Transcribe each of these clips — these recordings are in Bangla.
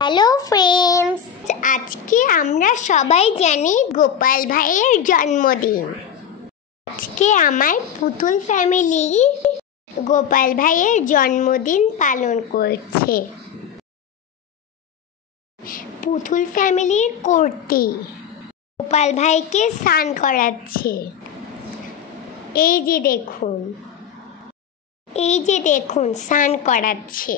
হ্যালো ফ্রেন্ডস, আজকে আমরা সবাই জানি গোপাল ভাইয়ের জন্মদিন। আজকে আমার পুতুল ফ্যামিলি গোপাল ভাইয়ের জন্মদিন পালন করছে। পুতুল ফ্যামিলির কর্তি গোপাল ভাইকে স্নান করাচ্ছে। এই যে দেখুন স্নান করাচ্ছে।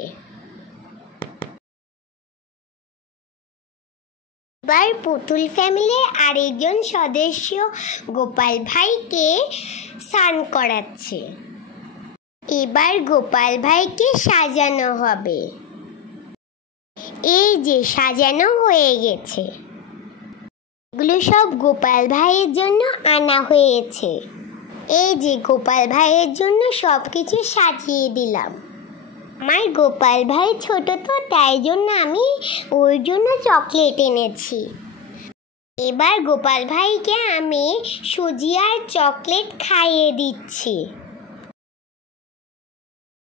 এবার পুতুল ফ্যামিলির আরেকজন সদস্য গোপাল ভাইকে স্নান করাচ্ছে। এবার গোপাল ভাইকে সাজানো হবে। এই যে সাজানো হয়ে গেছে। এগুলো সব গোপাল ভাইয়ের জন্য আনা হয়েছে। এই যে গোপাল ভাইয়ের জন্য সব কিছু সাজিয়ে দিলাম। আমার গোপাল ভাই ছোট তো, তাই জন্য আমি ওর জন্য চকলেট এনেছি। এবার গোপাল ভাইকে আমি সুজি আর চকলেট খাইয়ে দিচ্ছি।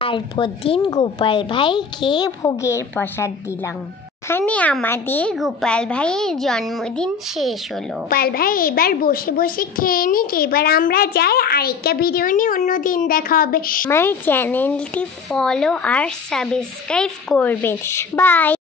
তারপর দিন গোপাল ভাইকে ভোগের প্রসাদ দিলাম। এখানে আমাদের গোপাল ভাইয়ের জন্মদিন শেষ হলো। গোপাল ভাই এবার বসে বসে খেয়ে নিক, এবার আমরা যাই। আরেকটা ভিডিও নিয়ে অন্যদিন দেখা হবে। আমার চ্যানেলটি ফলো আর সাবস্ক্রাইব করবেন। বাই।